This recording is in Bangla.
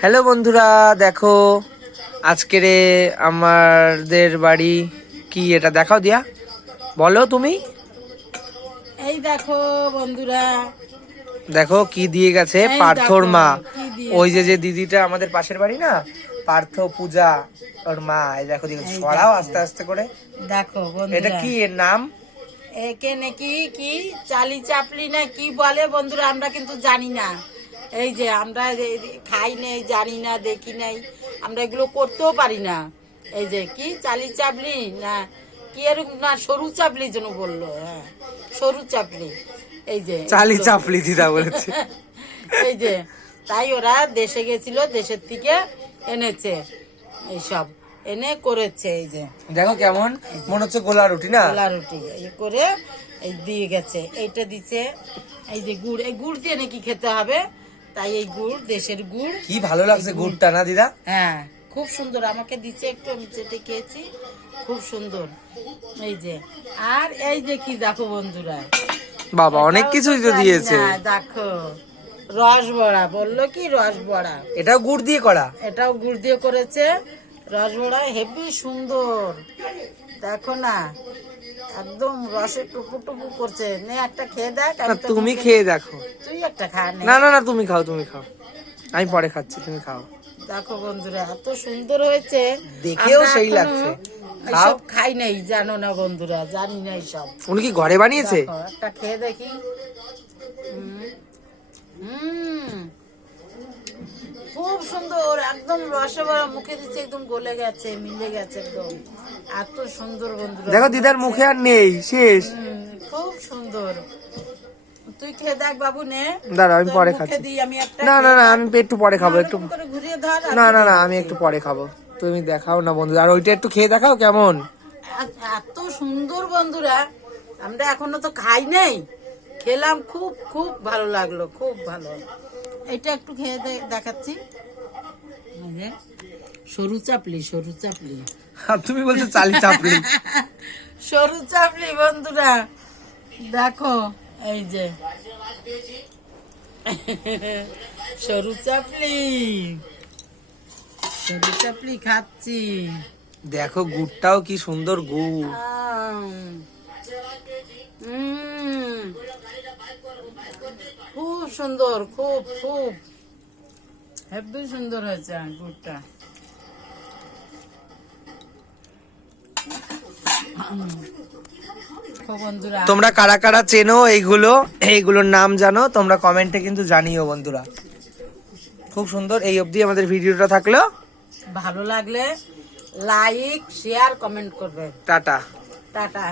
হ্যালো বন্ধুরা, দেখো আজকের আমাদের বাড়ি কি এটা দেখাও দিয়া, বলো তুমি। এই দেখো বন্ধুরা, দেখো কি দিয়ে গেছে এই পার্থর দেখো, মা। কি দিয়েছে। ওই যে দিদিটা আমাদের পাশের বাড়ি না, পার্থ পূজা ওর মা। এই দেখো দেখো, এই ছড়াও দেখো। আস্তে আস্তে করে। দেখো এটা বন্ধুরা, কি এর নাম? একে নাকি কি চালি চাপলি না কি বলে বন্ধুরা, আমরা কিন্তু জানি না। এই যে আমরা খাই নাই, জানি না, দেখি নাই, আমরা এগুলো করতেও পারি না। এই যে কি চালি চাপলি না কি এরকম না, সরু চাপলি যেন বললো। হ্যাঁ, সরু চাপলি। এই যে চালি এগুলো। চাপলি দিদা বলেছে। এই যে তাই ওরা দেশে গেছিল, দেশের থেকে এনেছে এইসব, এনে করেছে। এই যে দেখো কেমন মনে হচ্ছে গোলা রুটি না। গোলা রুটি এই করে এই দিয়ে গেছে। এইটা দিছে এই যে গুড়, এই গুড় দিয়ে নাকি খেতে হবে, তাই এই গুড় দেশের গুড়। কি ভালো লাগছে গুড়টা না দিদা? হ্যাঁ, খুব সুন্দর আমাকে দিচ্ছে, একটু আমি চেটে খেয়েছি, খুব সুন্দর। এই যে আর এই যে কি দেখো বন্ধুরা, বাবা অনেক এটাও কিছুই তো তো জানি দিয়েছে। না, দেখো রস বড়া, বললো কি রস বড়া, এটাও গুড় দিয়ে করা। এটাও গুড় দিয়ে করেছে। রস বড়া হেবি সুন্দর, দেখো না, একদম রসে টুপু টুপু করছে। নে একটা খেয়ে দেখ। না তুমি খেয়ে দেখো। তুই একটা খা নে। না না না, তুমি খাও তুমি খাও, আমি পরে খাচ্ছি, তুমি খাও। দেখো বন্ধুরা, এত সুন্দর হয়েছে, দেখেও আমরা সেই এখনো লাগছে। এইসব খাই নাই, জানো না বন্ধুরা, জানি না এইসব। উনি কি ঘরে বানিয়েছে? দেখো, একটা খেয়ে দেখি। হুম, হুম, খুব সুন্দর, একদম রসে ভরা, মুখে দিচ্ছে একদম গলে গেছে, মিলে গেছে একদম, এত সুন্দর বন্ধুরা। দেখো দিদার মুখে আর নেই, শেষ। খুব সুন্দর। তুই খেয়ে দেখ বাবু, নে। দাঁড়াও আমি তোর পরে মুখে খাচ্ছি। দিই আমি একটা। না না খেয়ে না, দেখ। আমি একটু পরে খাবো, একটু। এরকম করে ঘুরিয়ে ধর আর না না খেয়ে না, দেখ। আমি একটু পরে খাবো, তুমি দেখাও না বন্ধু, আর ওইটা একটু খেয়ে দেখাও কেমন। এত সুন্দর বন্ধুরা, আমরা এখনো তো খাই নাই, খেলাম, খুব খুব ভালো লাগলো, খুব ভালো। এটা একটু খেয়ে দেখাচ্ছি। এই যে, সরু চাপলি, সরু চাপলি, আর তুমি বলছো চালি চাপলি। সরু চাপলি বন্ধুরা, দেখো এই যে সরু চাপলি, সরু চাপলি খাচ্ছি। দেখো গুড়টাও কি সুন্দর গুড়। খুব সুন্দর, খুব খুব হেবি সুন্দর হয়েছে গুড়টা। বন্ধুরা, তোমরা কারা কারা চেনো এইগুলোর নাম জানো তোমরা কমেন্টে কিন্তু জানিও বন্ধুরা। খুব সুন্দর। এই অবধি আমাদের ভিডিওটা থাকলো, ভালো লাগলে লাইক, শেয়ার, কমেন্ট করবে। টাটা। টাটা।